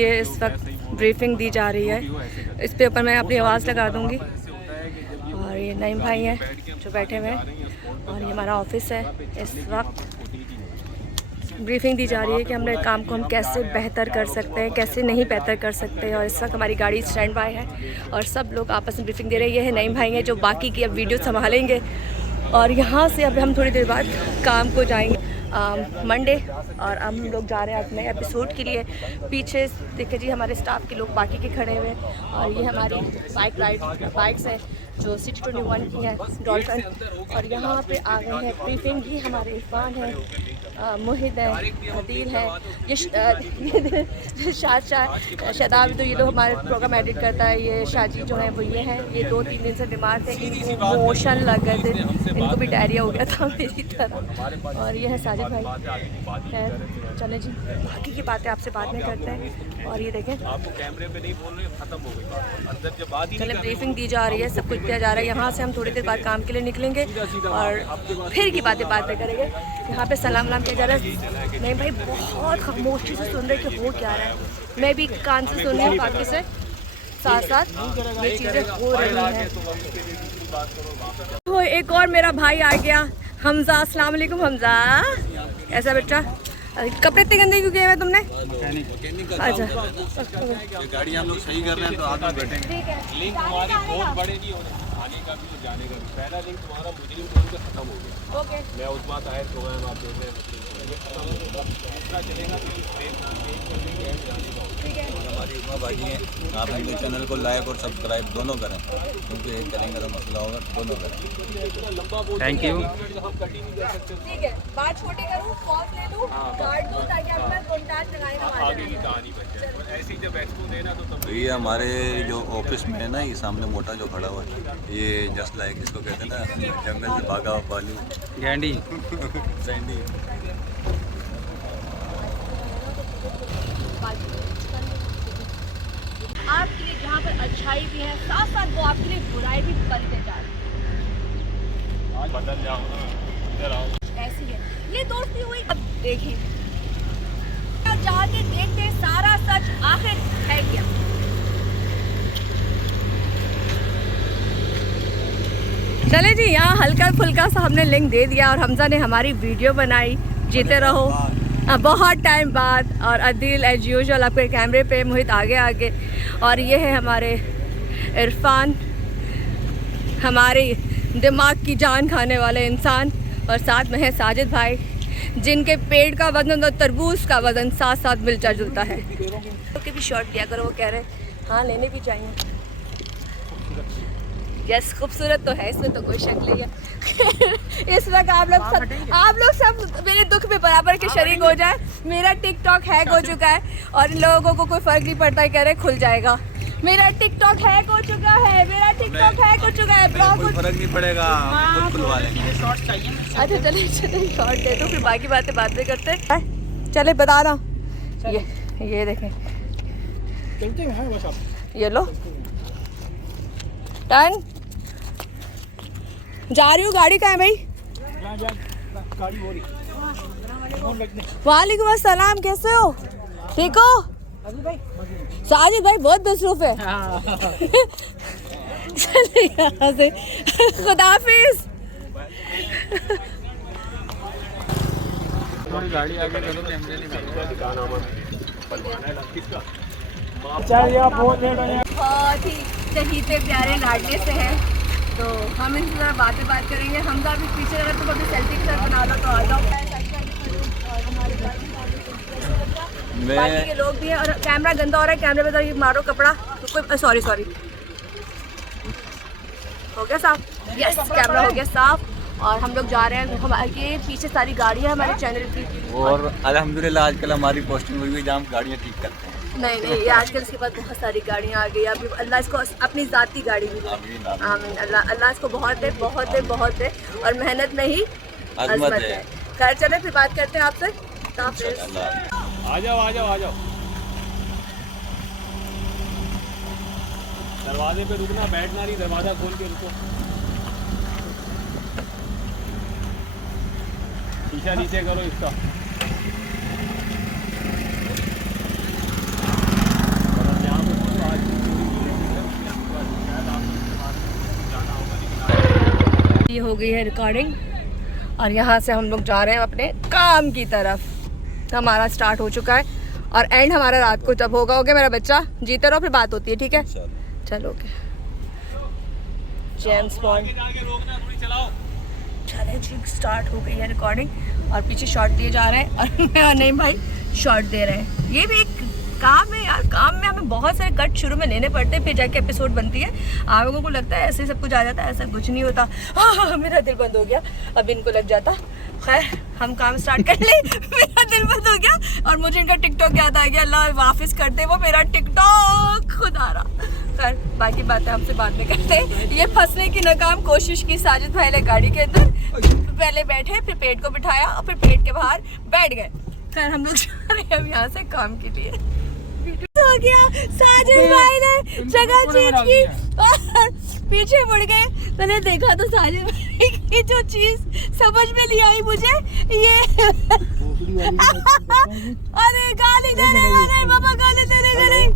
ये इस वक्त ब्रीफिंग दी जा रही है। इस पे ऊपर मैं अपनी आवाज़ लगा दूँगी। और ये नईम भाई हैं जो बैठे हुए हैं और ये हमारा ऑफिस है। इस वक्त ब्रीफिंग दी जा रही है कि हमने काम को हम कैसे बेहतर कर सकते हैं, कैसे नहीं बेहतर कर सकते। और इस वक्त हमारी गाड़ी स्टैंड बाय है और सब लोग आपस में ब्रीफिंग दे रहे हैं। ये है नईम भाई हैं जो बाकी की अब वीडियो संभालेंगे। और यहाँ से अब हम थोड़ी देर बाद काम को जाएंगे मंडे। और अब हम लोग जा रहे हैं अपने एपिसोड के लिए। पीछे देखिए जी हमारे स्टाफ के लोग बाकी के खड़े हुए हैं। और ये हमारी बाइक्स हैं जो सिटी 21 की है डॉल्फिन। और यहाँ पे आ गए हैं ब्रीफिंग भी हमारे इरफान है, मुहिद है, अदील है, ये शादाब तो ये लोग हमारे प्रोग्राम एडिट करता है। ये शाजी जो है वो ये है, ये 2-3 दिन से बीमार थे, इनको मोशन लग गए थे, इनको भी डायरिया हो गया था मेरी तरह। और ये है साजिद भाई है। चले जी बाकी की बातें आपसे बाद में करते हैं। और ये देखें चले ब्रीफिंग दी जा रही है, सब कुछ दिया जा रहा है। यहाँ से हम थोड़ी देर बाद काम के लिए निकलेंगे और फिर की बातें बाद में करेंगे। यहाँ पे सलाम किया जा रहा है। नहीं भाई बहुत खामोशी से सुन रहे कि हो क्या रहा है। मैं भी कान से सुन रही हूँ, बाकी से साथ साथ ये चीज़ें हो रही हैं। तो एक और मेरा भाई आ गया, हमजा। अस्सलाम वालेकुम हमजा। ऐसा बेटा कपड़े इतने गंदे क्यों किए हुए तुमने? अच्छा गाड़ी हम लोग सही कर रहे हैं तो आप लोग बैठेंगे। लिंक हमारी बहुत बढ़ेगी और आने का भी जाने का भी। पहला लिंक तुम्हारा मुजरिम जोन का खत्म हो गया। ओके मैं उस बात आए प्रोग्राम आप देख रहे हैं दूसरा चलेगा हमारी उमा भाजी हैं, आप हमारे चैनल को लाइक और सब्सक्राइब दोनों करें, क्योंकि एक करेंगे तो मसला होगा, दोनों करें। Thank you. ठीक है, बात छोटी करूँ, पॉज ले लूँ, काट दूँ ताकि अपना कॉन्टैक्ट लगाएगा आगे की कहानी बन जाए। और ऐसे ही जब एक्सपो देना तो ये हमारे जो ऑफिस में है ना, ये सामने मोटा जो खड़ा हुआ है, ये जस्ट लाइक इसको कहते हैं ना, जंगल से भागा हुआ भालू, गैंडी सैंडी। आपके लिए जहाँ पर अच्छाई भी है, साथ साथ वो आपके लिए बुराई भी बनते जा रही आज बदल जाओ ना, इधर आओ। है। ऐसी है ये दोस्ती हुई। अब देखिए जाके देखते सारा सच आखिर है क्या। चले जी, यहाँ हल्का फुल्का सा हमने लिंक दे दिया और हमजा ने हमारी वीडियो बनाई। जीते रहो बहुत टाइम बाद। और अदील एज यूजुअल आपके कैमरे पे, मोहित आगे आगे। और ये है हमारे इरफान, हमारे दिमाग की जान खाने वाले इंसान। और साथ में है साजिद भाई, जिनके पेट का वजन और तरबूज का वजन साथ साथ मिलता जुलता है। तो भी शॉर्ट लिया करो, वो कह रहे हैं हाँ लेने भी चाहिए। यस खूबसूरत तो है, इसमें तो कोई शक नहीं है। इस वक्त आप लोग सब मेरे दुख में बराबर के शरीक हो जाए। मेरा टिकटॉक हैक हो चुका है और इन लोगों को कोई फर्क नहीं पड़ता है, कह रहे खुल जाएगा। मेरा टिकटॉक हैक हो चुका है, मेरा टिकटॉक हैक हो चुका है। ब्लॉग कोई फर्क नहीं पड़ेगा, खुद खुलवा लेंगे। अच्छा चलिए शॉर्ट दे दो, फिर बाकी बातें बाद में करते हैं। चले बता रहा, ये देखें, ये लो टर्न। जा रही हूँ, गाड़ी कहाँ है भाई? वालेकुम अस्सलाम, कैसे हो? ठीक हो? साजिद भाई बहुत मसरूफ है। चलिए यहाँ से खुदाफिज। गाड़ी आगे करो, कैमरे नहीं बहुत ही चहीते प्यारे लाडले से है, तो हम इनसे ज़रा बात करेंगे। हमजा भी पीछे अगर तुम अभी सेल्फी के साथ बना लो तो आ जाओ। और हमारे बाकी के लोग भी हैं। और कैमरा गंदा हो रहा है, कैमरे में तो ये मारो कपड़ा तो कोई सॉरी हो गया साफ। यस कैमरा हो गया साफ। और हम लोग जा रहे हैं, हमारे ये पीछे सारी गाड़ियाँ हमारे चैनल की। और अल्हम्दुलिल्लाह आजकल हमारी पोस्टिंग हुई हुई, जहाँ हम गाड़ियाँ ठीक करते हैं। नहीं ये आजकल इसके बाद बहुत सारी गाड़ियाँ आ गई। अभी अल्लाह इसको अपनी ज़ाती गाड़ी भी दे। आमीन। अल्लाह इसको बहुत दे और मेहनत में ही अज़मत है। घर चले फिर बात करते हैं आपसे। आ जाओ। दरवाजे पे रुकना, बैठना नहीं, दरवाजा खोल के रुको। शीशा नीचे करो इसका। हो गई है रिकॉर्डिंग और यहाँ से हम लोग जा रहे हैं अपने काम की तरफ। हमारा स्टार्ट हो चुका है और एंड हमारा रात को जब होगा। ओके मेरा बच्चा, जीते रहो फिर बात होती है, ठीक है? चलो ओके। जेम्स बॉन्ड चले जी, स्टार्ट हो गई है रिकॉर्डिंग और पीछे शॉट दिए जा रहे हैं और मैं और नहीं भाई शॉट दे रहे हैं। ये भी एक काम है यार, काम में हमें बहुत सारे कट शुरू में लेने पड़ते हैं फिर जाके एपिसोड बनती है। आप लोगों को लगता है ऐसे सब कुछ आ जाता है, ऐसा कुछ नहीं होता। हाँ मेरा दिल बंद हो गया, अब इनको लग जाता। खैर हम काम स्टार्ट कर ले। मेरा दिल बंद हो गया और मुझे इनका टिकटॉक याद आ गया। अल्लाह वापस करते वो मेरा टिकटॉक खुदा रहा। खैर बाकी बातें हमसे बाद में करते हैं। ये फंसने की नाकाम कोशिश की साजिद भाई ने गाड़ी के अंदर, पहले बैठे फिर पेट को बिठाया और फिर पेट के बाहर बैठ गए। खैर हम लोग जा रहे हैं अब यहाँ से काम के लिए। हो गया, साजिद भाई ने जगह चेंज की और पीछे मुड़ गए। मैंने देखा तो साजिद भाई की जो चीज समझ में नहीं आई मुझे, ये अरे गाली दे रहे बाबा, गाली दे रहे।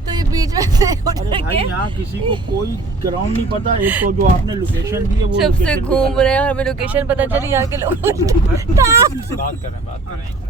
तो ये बीच में से उठ के यहाँ किसी को कोई ग्राउंड नहीं पता। एक तो जो आपने लोकेशन दी है वो जब से घूम रहे हैं और हमें लोकेशन पता चली यहाँ के लोग। बात कर रहे हैं।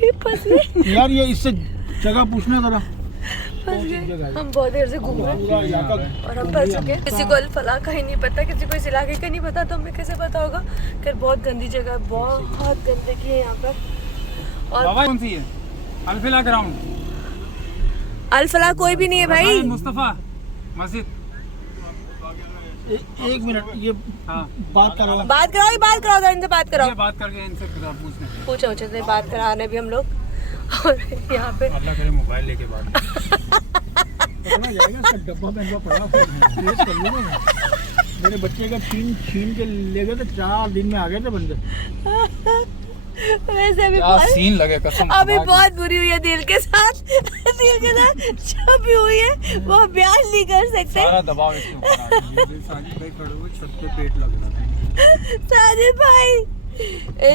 ये फंसे यार, ये इससे जगह पूछना जरा। हम बहुत देर से घूम रहे हैं और हम फंस चुके हैं। किसी को अल-फलाह का ही नहीं पता, किसी को इस इलाके का नहीं पता, तो हमें कैसे पता होगा? खैर बहुत गंदी जगह है, बहुत गंदगी है यहाँ पर। और कौन सी है? अल-फलाह ग्राउंड। अल-फलाह कोई भी नहीं है भाई। मुस्तफा मस्जिद। एक मिनट, ये हाँ बात कराओ इनसे बात कराओ। बात करके इनसे पूछो से बात कराने भी हम लोग। और यहाँ पे अल्लाह करे मोबाइल लेके बात पकड़ा जाएगा। इसका डब्बा में पड़ा ट्रेस कर लूँगा मैं। मेरे बच्चे का छीन के ले गए थे, 4 दिन में आ गए थे बंदे। वैसे अभी सीन लगे कसम। अभी बहुत बुरी हुई है दिल के साथ। दिल के साथ जो भी हुई है वो बयान नहीं कर सकते। सारा दबाव इसके ऊपर आ गया। साजिद भाई खड़े हुए, छत पे पेट लग रहा था। साजिद भाई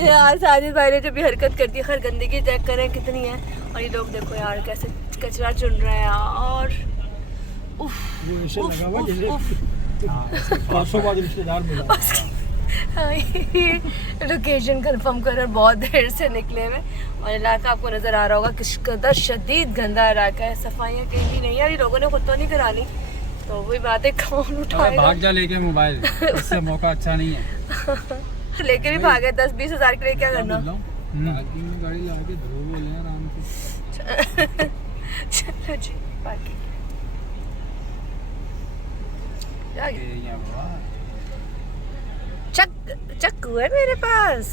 यार, साजिद भाई ने जो भी हरकत कर दी। खैर गंदगी चेक करें कितनी है। और ये लोग देखो यार कैसे कचरा चुन रहे हैं और उफ ऐसे उफ लगा हुआ उफ जैसे उफ। 500 बाद रिश्तेदार मिला। हाँ, ये लोकेशन कंफर्म कर बहुत देर से निकले हुए और इलाका आपको नज़र आ रहा होगा किस कदर शदीद गंदा इलाका है। सफाइयाँ कहीं भी नहीं यार, ये लोगों ने खुद तो नहीं करानी, तो वही बात है कौन उठाएगा। भाग जा लेके मोबाइल, इससे मौका अच्छा नहीं है। लेके भी भागे 10-20 हज़ार के लिए क्या करना। गाड़ी ला के धो ले आराम से। चलो जी बाकी चक्कू है मेरे पास।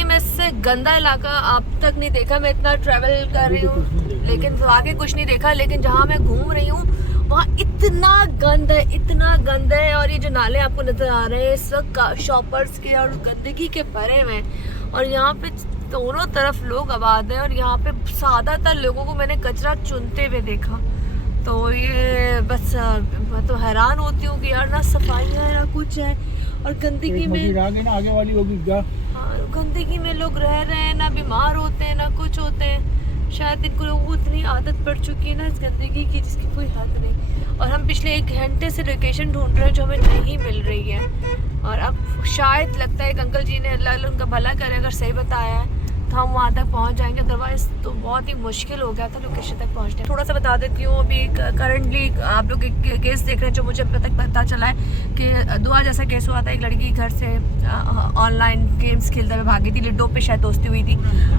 मैं इससे गंदा इलाका अब तक नहीं देखा। मैं इतना ट्रैवल कर रही हूँ लेकिन आगे कुछ नहीं देखा। लेकिन जहाँ मैं घूम रही हूँ वहाँ इतना गंद है और ये जो नाले आपको नजर आ रहे हैं इस वक्त शॉपर्स के और गंदगी के भरे हुए हैं। और यहाँ पे दोनों तरफ लोग आबाद हैं और यहाँ पे ज़्यादातर लोगों को मैंने कचरा चुनते हुए देखा। तो ये बस मैं तो हैरान होती हूँ कि यार ना सफाई है ना कुछ है और गंदगी में आगे वाली होगी क्या? गंदगी में लोग रह रहे हैं, ना बीमार होते हैं ना कुछ होते हैं। शायद इनको लोगों को इतनी आदत पड़ चुकी है ना इस गंदगी की जिसकी कोई हद नहीं। और हम पिछले 1 घंटे से लोकेशन ढूंढ रहे हैं जो हमें नहीं मिल रही है। और अब शायद लगता है कि अंकल जी ने अल्लाह उनका भला करे अगर सही बताया है तो हम वहाँ तक पहुँच जाएंगे। अदरवाइज़ तो बहुत ही मुश्किल हो गया था लोकेशन तक पहुँचने। थोड़ा सा बता देती हूँ, अभी करंटली आप लोग एक केस देख रहे हैं जो मुझे अब तक पता चला है कि दुआ जैसा केस हुआ था। एक लड़की घर से ऑनलाइन गेम्स खेलते हुए भागी थी, लिडो पे शायद दोस्ती हुई थी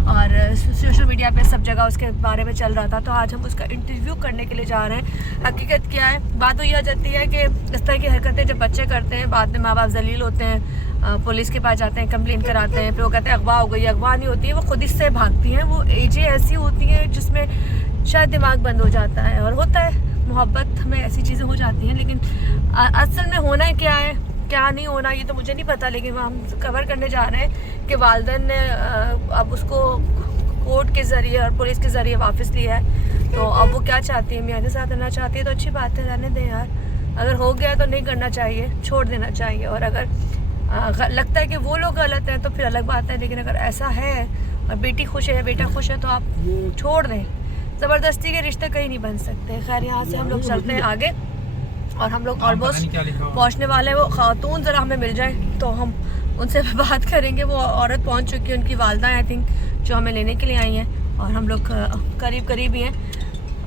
और सोशल मीडिया पे सब जगह उसके बारे में चल रहा था। तो आज हम उसका इंटरव्यू करने के लिए जा रहे हैं। हकीकत क्या है, बात तो ये आ जाती है कि इस तरह की हरकतें जब बच्चे करते हैं बाद में माँ बाप जलील होते हैं, पुलिस के पास जाते हैं, कंप्लेन कराते हैं, फिर वो कहते हैं अगवा हो गई। अगवा नहीं होती है, वो खुद इससे भागती हैं। वो एजें ऐसी होती हैं जिसमें शायद दिमाग बंद हो जाता है और होता है मोहब्बत में ऐसी चीज़ें हो जाती हैं। लेकिन असल में होना क्या है क्या नहीं होना ये तो मुझे नहीं पता। लेकिन हम कवर करने जा रहे हैं कि वालिदैन ने अब उसको कोर्ट के ज़रिए और पुलिस के ज़रिए वापस लिया है। तो अब वो क्या चाहती है, मियाँ के साथ रहना चाहती है तो अच्छी बात है, रहने दें यार। अगर हो गया तो नहीं करना चाहिए, छोड़ देना चाहिए। और अगर लगता है कि वो लोग गलत हैं तो फिर अलग बात है। लेकिन अगर ऐसा है और बेटी खुश है बेटा खुश है तो आप छोड़ दें। ज़बरदस्ती के रिश्ते कहीं नहीं बन सकते। खैर यहाँ से हम लोग चलते हैं आगे और हम लोग ऑलमोस्ट पहुंचने वाले हैं। वो खातून ज़रा हमें मिल जाए तो हम उनसे बात करेंगे। वो औरत पहुंच चुकी है, उनकी वालदा आई थिंक, जो हमें लेने के लिए आई हैं। और हम लोग करीब करीब ही हैं।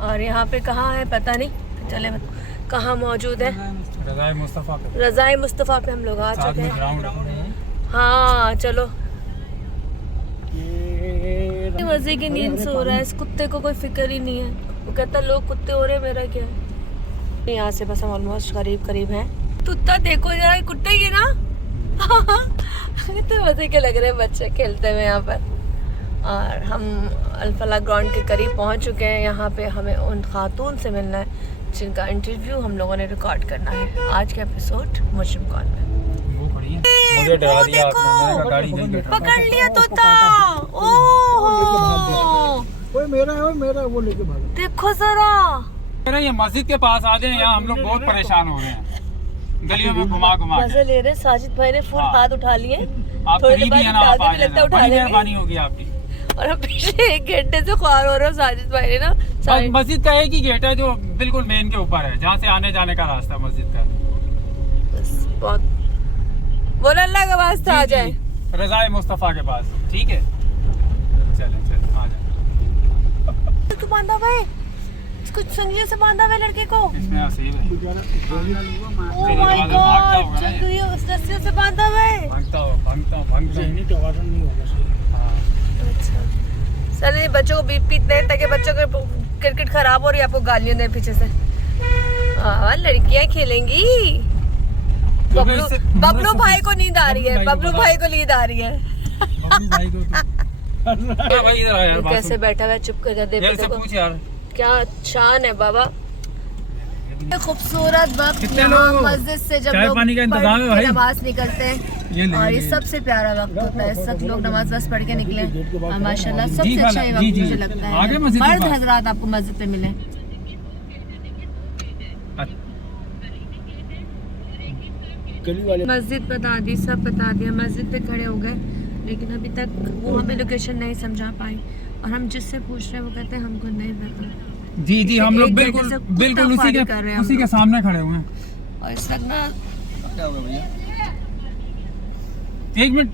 और यहाँ पे कहाँ है पता नहीं, चले कहाँ मौजूद है। रज़ाए मुस्तफ़ा पे हम लोग आ चुके हैं। हाँ चलो, मज़े की नींद सो रहा है। इस कुत्ते को कोई फिक्र ही नहीं है। वो कहता लोग कुत्ते हो रहे, मेरा क्या है। यहाँ से बस हम ऑलमोस्ट करीब हैं। कुत्ता देखो जरा, कुत्ते ही ना कितने मजे के लग रहे हैं बच्चे खेलते हुए यहाँ पर। और हम अल-फलाह ग्राउंड के करीब पहुँच चुके हैं। यहाँ पे हमें उन खातून से मिलना है जिनका इंटरव्यू हम लोगों ने रिकॉर्ड करना है आज के एपिसोड मुजरिम कॉल में। मुझे डरा दिया आपने, मैंने कहा गाड़ी नहीं बैठा। पकड़ लिया तोता। ओह वो मेरा है, मेरा वो लेके भागा। देखो जरा, अरे ये मस्जिद के पास आ जाए, यहाँ हम लोग बहुत परेशान हो रहे हैं, गलियों में घुमा घुमा के। मजे ले रहे। साजिद भाई ने फुल हाथ उठा लिए। आप थोड़ी करीब देर ही है ना, आप आ बाद लगता जाना, है उठा बड़ी लेंगे। मेहरबानी होगी आपकी। और हम पीछे 1 घंटे से ख्वार हो रहे हो साजिद भाई ने ना। और मस्जिद का एक ही गेट है जो बिल्कुल मेन के ऊपर है, जहाँ से आने जाने का रास्ता मस्जिद का। बहुत बोल अल्लाह का वास्ता आ जाए। रज़ाए मुस्तफ़ा के पास, ठीक है, चले आ जाए। तू बांधा हुआ है, इसको संगली से बांधा हुआ है लड़के को। इसमें नसीब है। ओह माय गॉड, चंगली उस रस्सी से बांधा हुआ है। भागता हूँ। ज़हनी तवाज़ुन नहीं होगा सही। अच्छा चलिए, बच्चों को बीप पीते हैं ताकि बच्चों को क्रिकेट खराब हो रही है, आपको गालियां दे पीछे से। हाँ लड़कियां खेलेंगी। बबलू भाई को नींद आ रही है, बबलू भाई को नींद आ रही है। भाई इधर आ यार, बात कैसे सुन। बैठा हुआ है, चुप कर जा। यार से पूछ यार, क्या शान है बाबा। खूबसूरत वक्त कितने यहाँ लोग मस्जिद से जब चाय लोग पानी का इंतजाम है पढ़ के भाई? नमाज निकलते हैं और ये सबसे प्यारा वक्त होता है। सब लोग नमाज बस पढ़ के निकले और माशाल्लाह सबसे अच्छा ये वक्त मुझे लगता है। आगे मस्जिद के मर्द पास। हजरात आपको मस्जिद पे मिले। गली वाले मस्जिद बता दी, सब बता दिया। मस्जिद पे खड़े हो गए लेकिन अभी तक वो हमें लोकेशन नहीं समझा पाई। और हम जिससे पूछ रहे हैं वो कहते हैं हमको नहीं पता। जी हम लोग एक बिल्कुल घंटे से कुत्ता बिल्कुल उसी फारी कर रहे हैं हम के लोग। सामने खड़े हुए हैं। और इस वक्त ना क्या होगा भैया? 1 मिनट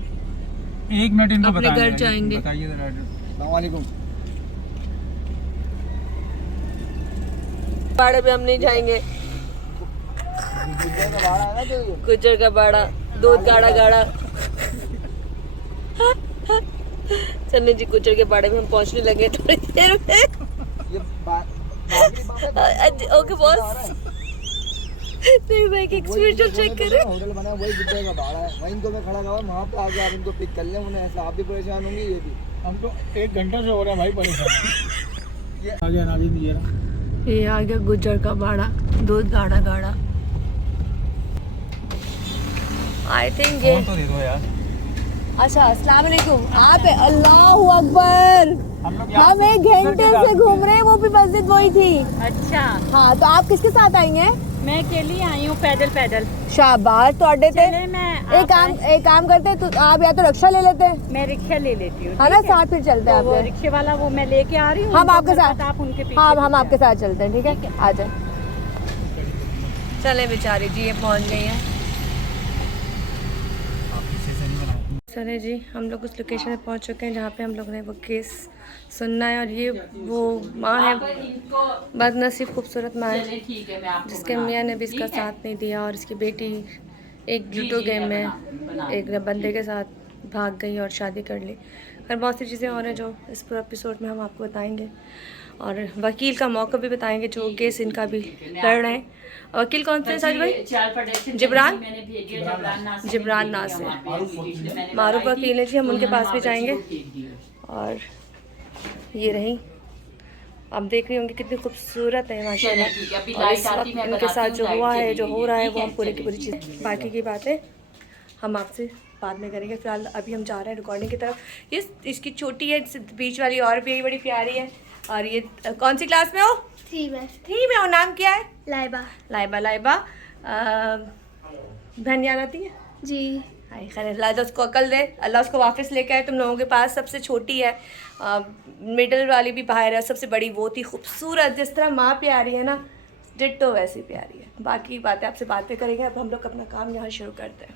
इनको अपने बताइए, घर जाएंगे। बताइए जरा एड्रेस। अस्सलाम वालेकुम। बाड़े पे हम नहीं जाएंगे। गुजर का बाड़ा, दूध गाड़ा गाड़ा। चलने जी, गुजर के बाड़े में हम पहुंचने लगे थोड़ी देर में। ओके बॉस, नहीं भाई की एक्सपीरियंस चेक करें। होटल बना वही गुड्डे का भाड़ा है, वहीं इनको मैं खड़ा हुआ वहाँ पे आके आप इनको पिक कर लें। उन्हें ऐसा आप भी परेशान होंगे, ये भी। हम तो 1 घंटे से हो रहे हैं भाई परेशान। ये आ गया नाज़िम जी जरा। ये आ गया गुजर का बाड़ा, दूध गाड़ा गाड़ा। आई थिंक ये फोन तो दे दो यार। अच्छा अस्सलाम वालेकुम। आप अल्लाहू अकबर। हम 1 घंटे से घूम रहे हैं, वो भी मस्जिद वही थी। अच्छा, हाँ तो आप किसके साथ आई हैं? मैं अकेली आई हूँ पैदल। शाबाश तो अड्डे थे। चले मैं एक काम करते तो आप या तो रिक्शा ले लेते मैं रिक्शा ले लेती हूँ। है ना, ठीक है? साथ फिर चलते हैं तो वो आप। रिक्शे वाला वो मैं लेके आ रही हूँ। हम उनको आपके घर साथ, तक आप उनके पीछे हाँ हम पीछे आपके आ साथ चलते हैं। ठीक है आ जाए। चले बेचारी जी, ये पहुंच गई हैं। चले जी, हम लोग उस लोकेशन पे पहुंच चुके हैं जहाँ पे हम लोग ने वो केस सुनना है। और ये वो माँ है, बदनसीब खूबसूरत माँ है जिसके मियाँ ने भी इसका साथ नहीं दिया। और इसकी बेटी एक लूडो गेम में एक बंदे के साथ भाग गई और शादी कर ली। और बहुत सी चीज़ें और हैं जो इस पूरे एपिसोड में हम आपको बताएंगे। और वकील का मौका भी बताएंगे जो केस इनका भी लड़ रहे हैं। वकील कौन से साज भाई? जिब्रान नासिर, मारूफ वकील है जी। हम उनके पास भी जाएंगे। और ये रही, आप देख रही होंगी कितनी खूबसूरत है माशाल्लाह। और इस वक्त इनके साथ जो हुआ है, जो हो रहा है, वो हम पूरी की पूरी चीज़, बाकी की बातें हम आपसे बाद में करेंगे। फिलहाल अभी हम जा रहे हैं रिकॉर्डिंग की तरफ। ये इसकी छोटी है बीच वाली, और भी बड़ी प्यारी है। और ये कौन सी क्लास में हो? 3 में हो। नाम क्या है? लाइबा। बहन याद आती है जी। हाय खैर, अल्लाह उसको अकल दे, अल्लाह उसको वापस लेके आए तुम लोगों के पास। सबसे छोटी है, मिडिल वाली भी बाहर है, सबसे बड़ी वो थी खूबसूरत। जिस तरह माँ प्यारी है ना, डिट्टो वैसी प्यारी है। बाकी बातें आपसे बातें करेंगे, अब हम लोग अपना काम यहाँ शुरू करते हैं।